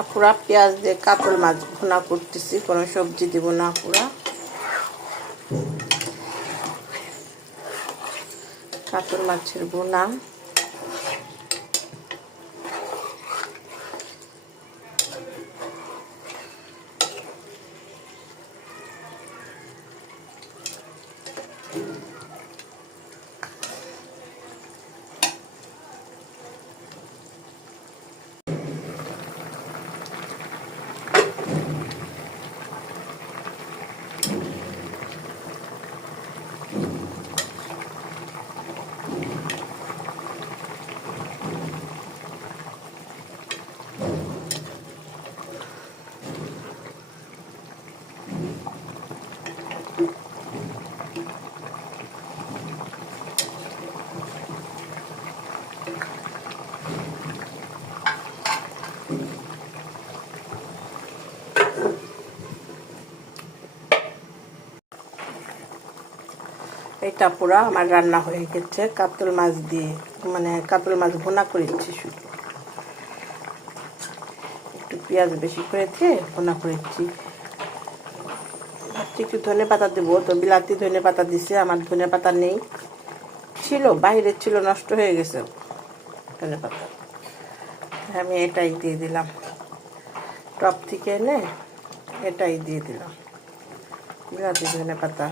আপুরা পেঁয়াজ দিয়ে কাতল মাছ ভুনা করতেছি, কোনো সবজি দিব না আপুরা। কাতল মাছের ভুনা। এটা পুরা আমার রান্না হয়ে গেছে কাতল মাছ দিয়ে, মানে কাতল মাছ ভুনা করেছি। শুধু একটু পেঁয়াজ বেশি করেছে ভুনা করেছি। একটু ধনে পাতা দেবো, তো বিলাতি ধনে পাতা দিছে, আমার ধনে পাতা নেই, ছিল বাইরে ছিল, নষ্ট হয়ে গেছে ধনে পাতা। আমি এটাই দিয়ে দিলাম, টপ থেকে এনে এটাই দিয়ে দিলাম বিলাতি ধনে পাতা।